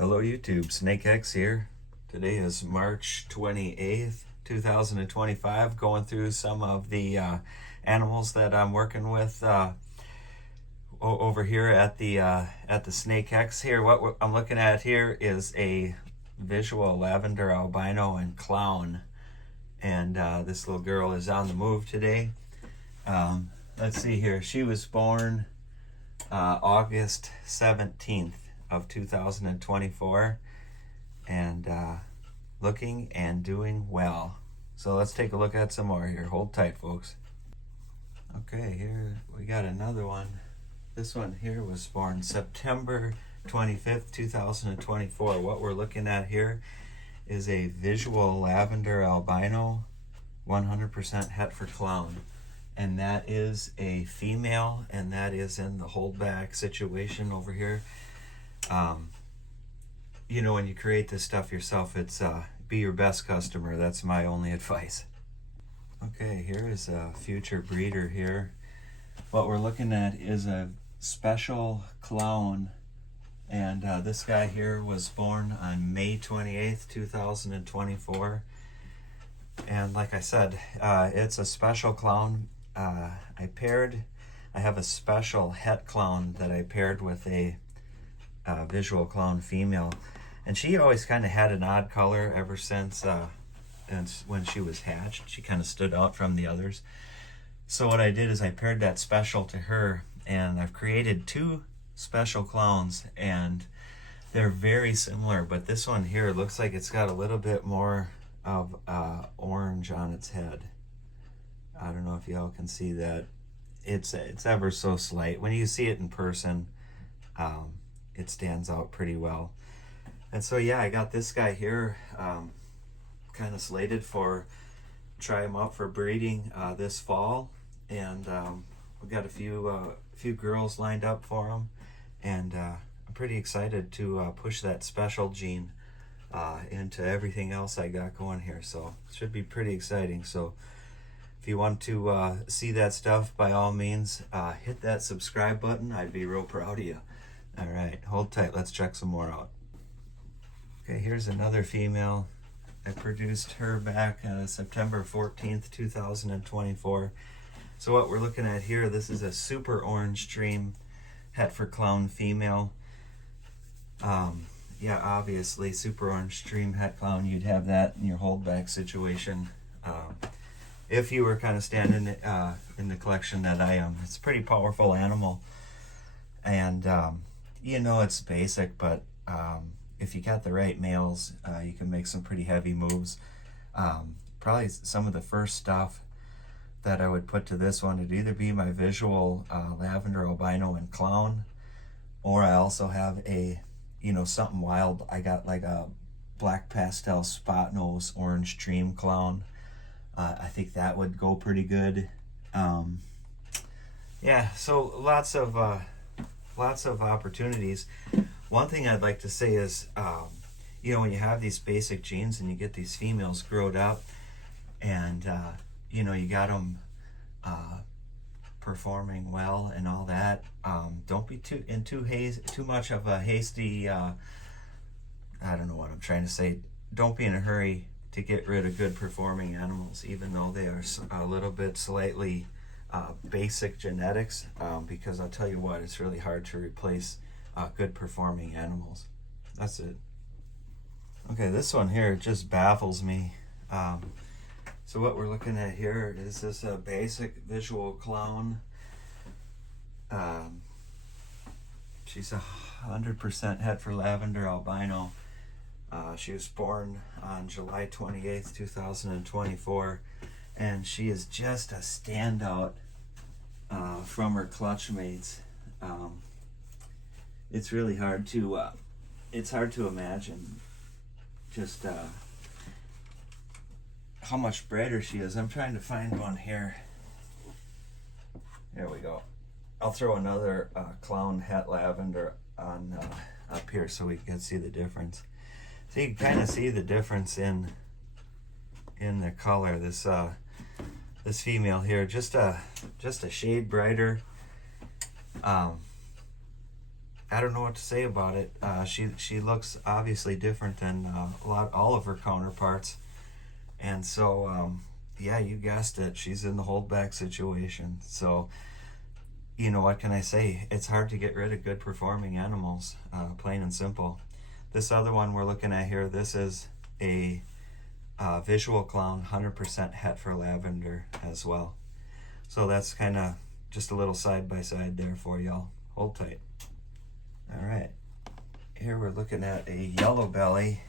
Hello YouTube, Snake X here. Today is March 28th, 2025. Going through some of the animals that I'm working with over here at the Snake X here. What I'm looking at here is a visual lavender albino and clown. And this little girl is on the move today. Let's see here. She was born August 17th of 2024 and looking and doing well. So let's take a look at some more here. Hold tight, folks. Okay, here we got another one. This one here was born September 25th, 2024. What we're looking at here is a visual lavender albino 100% het for clown. And that is a female, and that is in the holdback situation over here. You know, when you create this stuff yourself, it's be your best customer. That's my only advice. Okay, here is a future breeder here. What we're looking at is a special clown, and this guy here was born on May 28th, 2024. And like I said, it's a special clown. I have a special het clown that I paired with a visual clown female, and she always kind of had an odd color ever since and when she was hatched. She kind of stood out from the others. So what I did is I paired that special to her, and I've created two special clowns, and they're very similar, but this one here looks like it's got a little bit more of orange on its head. I don't know if y'all can see that. It's ever so slight. When you see it in person, it stands out pretty well. And so yeah, I got this guy here kind of slated for try him out for breeding this fall, and we got a few girls lined up for him, and I'm pretty excited to push that special gene into everything else I got going here. So it should be pretty exciting. So if you want to see that stuff, by all means, hit that subscribe button. I'd be real proud of you. All right, hold tight. Let's check some more out. Okay, here's another female. I produced her back September 14th, 2024. So what we're looking at here, this is a super orange stream het for clown female. Yeah, obviously, super orange stream het clown, you'd have that in your holdback situation. If you were kind of standing in the collection that I am. It's a pretty powerful animal. And, you know, it's basic, but if you got the right males, you can make some pretty heavy moves. Probably some of the first stuff that I would put to this one would either be my visual lavender albino and clown, or I also have a, you know, something wild. I got like a black pastel spot nose orange dream clown. I think that would go pretty good. Yeah, so lots of opportunities. One thing I'd like to say is, you know, when you have these basic genes and you get these females growed up, and you know, you got them performing well and all that. Don't be too much of a hasty. I don't know what I'm trying to say. Don't be in a hurry to get rid of good performing animals, even though they are a little bit slightly basic genetics, because I'll tell you what, it's really hard to replace good performing animals. That's it. Okay, this one here just baffles me. So what we're looking at here is this basic visual clown. She's 100% het for lavender albino. She was born on July 28th, 2024, and she is just a standout from her clutch mates. It's really hard to imagine just how much brighter she is. I'm trying to find one here. There we go. I'll throw another clown het lavender on up here so we can see the difference. So you can kind of see the difference in the color. This female here, just a shade brighter. I don't know what to say about it. She looks obviously different than all of her counterparts, and so yeah, you guessed it. She's in the holdback situation. So you know, what can I say? It's hard to get rid of good performing animals, plain and simple. This other one we're looking at here, this is a visual clown, 100% het for lavender as well. So that's kind of just a little side by side there for y'all. Hold tight. All right, here we're looking at a yellow belly.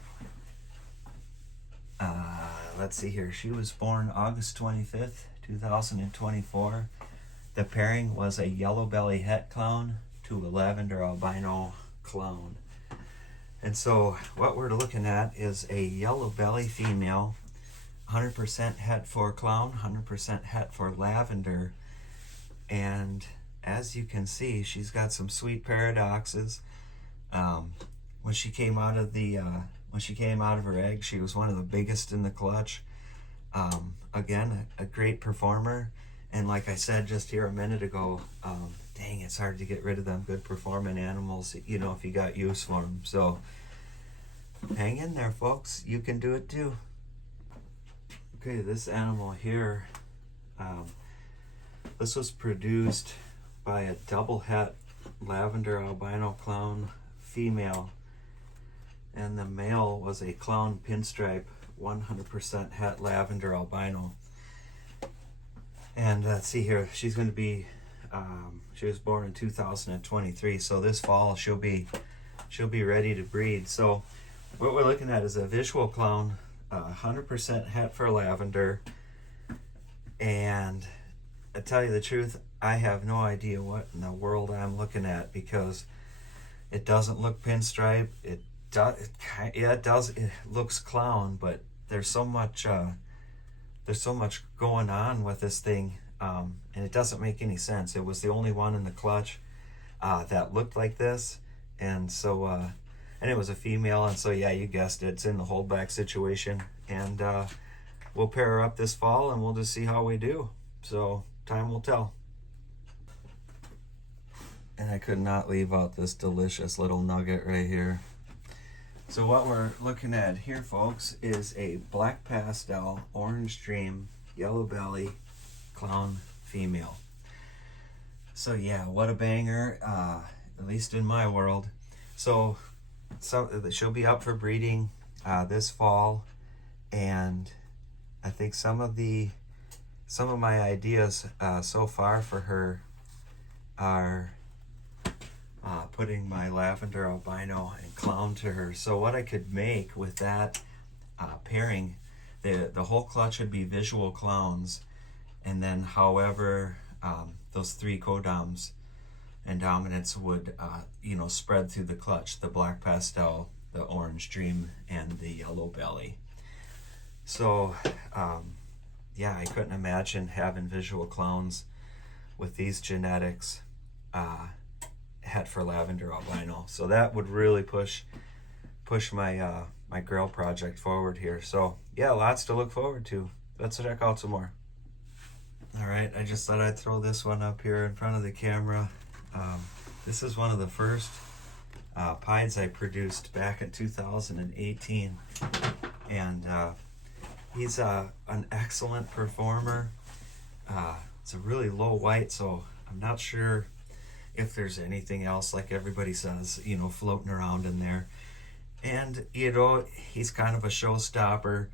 Let's see here. She was born August 25th, 2024. The pairing was a yellow belly het clown to a lavender albino clown. And so what we're looking at is a yellow belly female, 100% het for clown, 100% het for lavender. And as you can see, she's got some sweet paradoxes. When she came out of her egg, she was one of the biggest in the clutch. Again, a great performer. And like I said just here a minute ago, dang, it's hard to get rid of them good performing animals, you know, if you got use for them. So hang in there, folks. You can do it too. Okay, this animal here, this was produced by a double het lavender albino clown female, and the male was a clown pinstripe 100% het lavender albino. And let's see here, she's going to be she was born in 2023, so this fall she'll be ready to breed. So what we're looking at is a visual clown, 100% het for lavender. And I tell you the truth, I have no idea what in the world I'm looking at, because it doesn't look pinstripe. It looks clown, but there's so much going on with this thing, and it doesn't make any sense. It was the only one in the clutch that looked like this, and so and it was a female, and so yeah, you guessed it, it's in the holdback situation. And we'll pair her up this fall, and we'll just see how we do. So time will tell. And I could not leave out this delicious little nugget right here. So what we're looking at here, folks, is a black pastel, orange dream, yellow belly clown female. So yeah, what a banger, at least in my world. So she'll be up for breeding this fall, and I think some of my ideas so far for her are putting my lavender albino and clown to her. So what I could make with that pairing, the whole clutch would be visual clowns, and then however those three codoms and dominants would spread through the clutch: the black pastel, the orange dream, and the yellow belly. So yeah, I couldn't imagine having visual clowns with these genetics het for lavender albino. So that would really push my my grail project forward here. So yeah, lots to look forward to. Let's check out some more. All right, I just thought I'd throw this one up here in front of the camera. This is one of the first pieds I produced back in 2018, and he's an excellent performer. It's a really low white, so I'm not sure if there's anything else, like everybody says, floating around in there. And he's kind of a showstopper.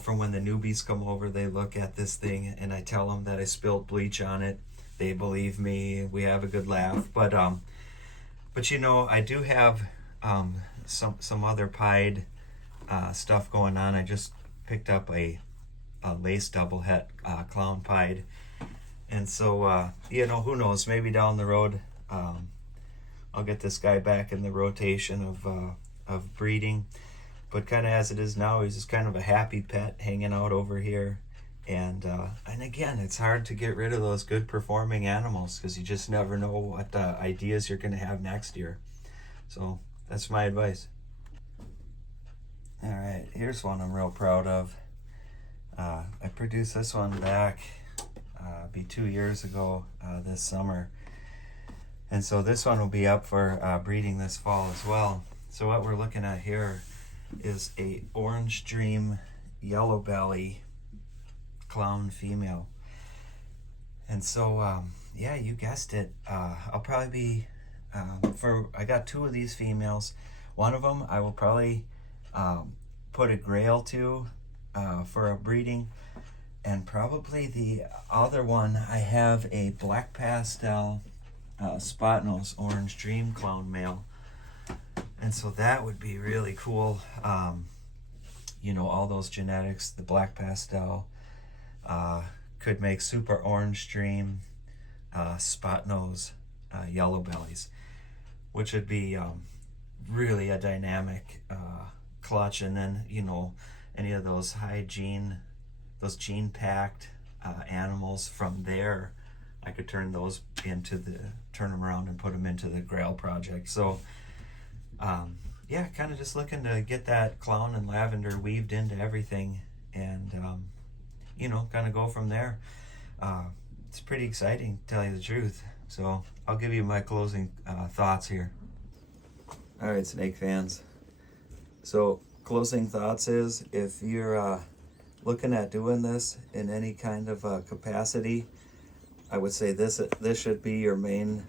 From when the newbies come over, they look at this thing, and I tell them that I spilled bleach on it. They believe me. We have a good laugh. But I do have some other pied stuff going on. I just picked up a lace double het clown pied, and so who knows, maybe down the road I'll get this guy back in the rotation of breeding. But kind of as it is now, he's just kind of a happy pet hanging out over here. And again, it's hard to get rid of those good performing animals, because you just never know what ideas you're going to have next year. So that's my advice. All right, here's one I'm real proud of. I produced this one back be 2 years ago this summer. And so this one will be up for breeding this fall as well. So what we're looking at here is a orange dream yellow belly clown female. And so yeah, you guessed it, I'll probably be I got 2 of these females. One of them I will probably put a grail to for a breeding, and probably the other one I have a black pastel spot nose orange dream clown male. And so that would be really cool. You know, all those genetics, the black pastel could make super orange dream spot nose yellow bellies, which would be really a dynamic clutch. And then, you know, any of those those gene packed animals from there, I could turn them around and put them into the Grail project. So yeah, kind of just looking to get that clown and lavender weaved into everything, and you know, kind of go from there. It's pretty exciting, to tell you the truth. So I'll give you my closing thoughts here. All right, snake fans. So closing thoughts is, if you're looking at doing this in any kind of capacity, I would say this should be your main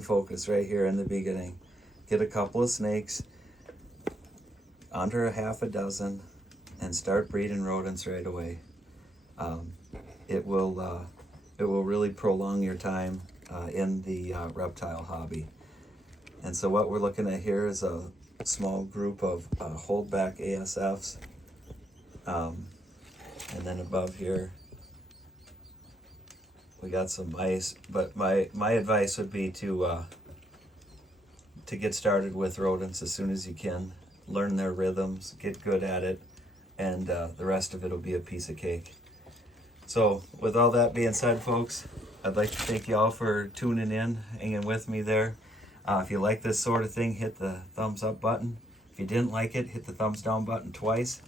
focus right here in the beginning. Get a couple of snakes, under a half a dozen, and start breeding rodents right away. It will really prolong your time in the reptile hobby. And so what we're looking at here is a small group of Holdback ASFs, and then above here we got some mice. But my advice would be to get started with rodents as soon as you can. Learn their rhythms, get good at it, and the rest of it will be a piece of cake. So with all that being said, folks, I'd like to thank you all for tuning in, hanging with me there. If you like this sort of thing, hit the thumbs up button. If you didn't like it, hit the thumbs down button twice.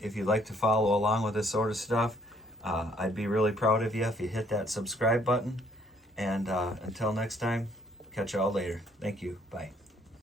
If you'd like to follow along with this sort of stuff, I'd be really proud of you if you hit that subscribe button. And until next time, catch you all later. Thank you. Bye.